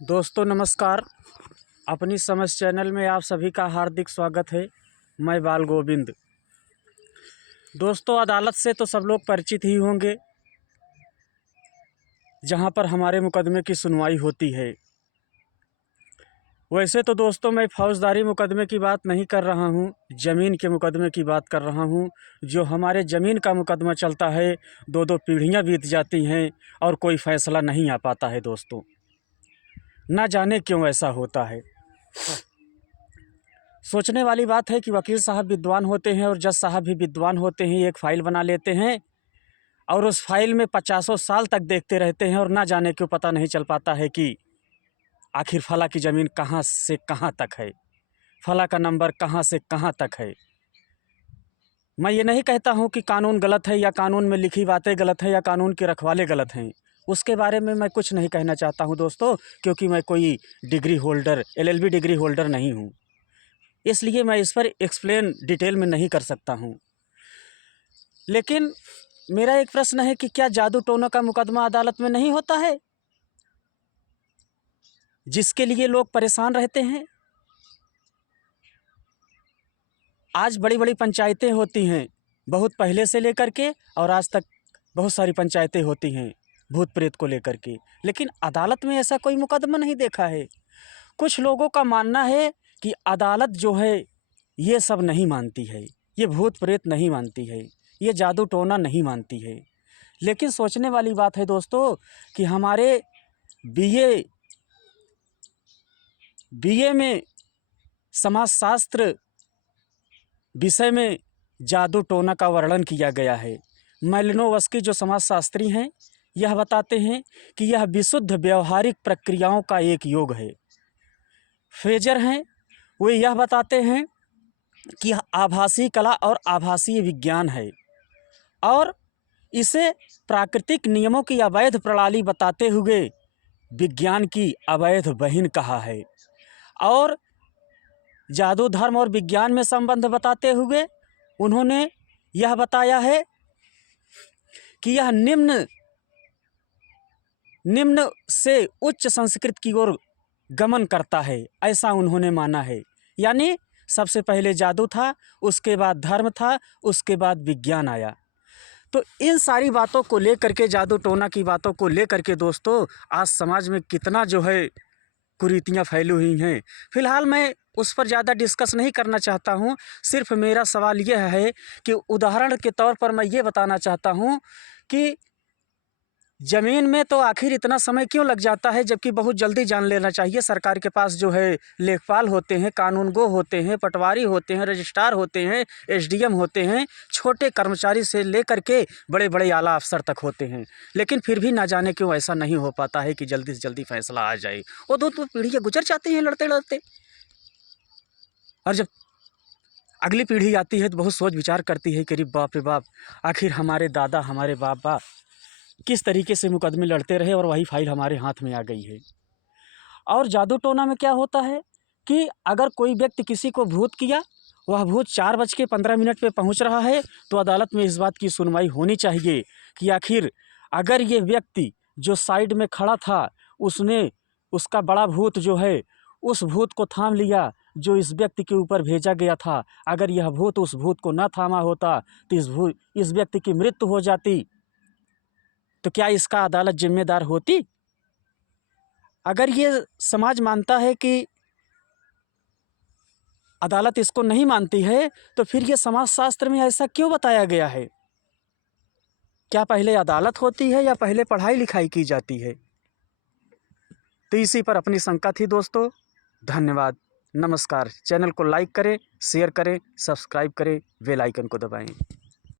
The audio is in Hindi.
दोस्तों नमस्कार। अपनी समझ चैनल में आप सभी का हार्दिक स्वागत है। मैं बाल गोविंद। दोस्तों, अदालत से तो सब लोग परिचित ही होंगे, जहां पर हमारे मुकदमे की सुनवाई होती है। वैसे तो दोस्तों मैं फौजदारी मुकदमे की बात नहीं कर रहा हूं, ज़मीन के मुकदमे की बात कर रहा हूं। जो हमारे ज़मीन का मुकदमा चलता है, दो दो पीढ़ियां बीत जाती हैं और कोई फ़ैसला नहीं आ पाता है। दोस्तों, ना जाने क्यों ऐसा होता है। सोचने वाली बात है कि वकील साहब विद्वान होते हैं और जज साहब भी विद्वान होते हैं। एक फ़ाइल बना लेते हैं और उस फाइल में 50 साल तक देखते रहते हैं और ना जाने क्यों पता नहीं चल पाता है कि आखिर फला की ज़मीन कहाँ से कहाँ तक है, फला का नंबर कहाँ से कहाँ तक है। मैं ये नहीं कहता हूँ कि कानून गलत है या कानून में लिखी बातें गलत है या कानून के रखवाले गलत हैं। उसके बारे में मैं कुछ नहीं कहना चाहता हूँ दोस्तों, क्योंकि मैं कोई degree holder LLB degree holder नहीं हूँ, इसलिए मैं इस पर एक्सप्लेन डिटेल में नहीं कर सकता हूँ। लेकिन मेरा एक प्रश्न है कि क्या जादू टोना का मुकदमा अदालत में नहीं होता है, जिसके लिए लोग परेशान रहते हैं? आज बड़ी बड़ी पंचायतें होती हैं, बहुत पहले से लेकर के और आज तक बहुत सारी पंचायतें होती हैं भूत प्रेत को लेकर के, लेकिन अदालत में ऐसा कोई मुकदमा नहीं देखा है। कुछ लोगों का मानना है कि अदालत जो है ये सब नहीं मानती है, ये भूत प्रेत नहीं मानती है, ये जादू टोना नहीं मानती है। लेकिन सोचने वाली बात है दोस्तों कि हमारे बीए में समाजशास्त्र विषय में जादू टोना का वर्णन किया गया है। मालिनोवस्की जो समाजशास्त्री हैं, यह बताते हैं कि यह विशुद्ध व्यवहारिक प्रक्रियाओं का एक योग है। फ्रेजर हैं, वे यह बताते हैं कि यह आभासी कला और आभासी विज्ञान है और इसे प्राकृतिक नियमों की अवैध प्रणाली बताते हुए विज्ञान की अवैध बहिन कहा है। और जादू धर्म और विज्ञान में संबंध बताते हुए उन्होंने यह बताया है कि यह निम्न से उच्च संस्कृत की ओर गमन करता है, ऐसा उन्होंने माना है। यानी सबसे पहले जादू था, उसके बाद धर्म था, उसके बाद विज्ञान आया। तो इन सारी बातों को लेकर के, जादू टोना की बातों को लेकर के दोस्तों, आज समाज में कितना जो है कुरीतियाँ फैली हुई हैं। फिलहाल मैं उस पर ज़्यादा डिस्कस नहीं करना चाहता हूँ। सिर्फ मेरा सवाल यह है कि उदाहरण के तौर पर मैं ये बताना चाहता हूँ कि ज़मीन में तो आखिर इतना समय क्यों लग जाता है, जबकि बहुत जल्दी जान लेना चाहिए। सरकार के पास जो है लेखपाल होते हैं, कानूनगो होते हैं, पटवारी होते हैं, रजिस्ट्रार होते हैं, SDM होते हैं, छोटे कर्मचारी से लेकर के बड़े बड़े आला अफसर तक होते हैं। लेकिन फिर भी ना जाने क्यों ऐसा नहीं हो पाता है कि जल्दी से जल्दी फैसला आ जाए। वो दो पीढ़ियाँ गुजर जाती हैं लड़ते लड़ते, और जब अगली पीढ़ी आती है तो बहुत सोच विचार करती है कि अरे बाप रे बाप, आखिर हमारे दादा हमारे बाबा किस तरीके से मुकदमे लड़ते रहे और वही फाइल हमारे हाथ में आ गई है। और जादू टोना में क्या होता है कि अगर कोई व्यक्ति किसी को भूत किया, वह भूत 4:15 पे पहुंच रहा है, तो अदालत में इस बात की सुनवाई होनी चाहिए कि आखिर अगर ये व्यक्ति जो साइड में खड़ा था, उसने उसका बड़ा भूत जो है उस भूत को थाम लिया जो इस व्यक्ति के ऊपर भेजा गया था। अगर यह भूत उस भूत को न थामा होता तो इस व्यक्ति की मृत्यु हो जाती, तो क्या इसका अदालत जिम्मेदार होती? अगर ये समाज मानता है कि अदालत इसको नहीं मानती है, तो फिर ये समाजशास्त्र में ऐसा क्यों बताया गया है? क्या पहले अदालत होती है या पहले पढ़ाई लिखाई की जाती है? तो इसी पर अपनी शंका थी दोस्तों। धन्यवाद, नमस्कार। चैनल को लाइक करें, शेयर करें, सब्सक्राइब करें, बेल आइकन को दबाएं।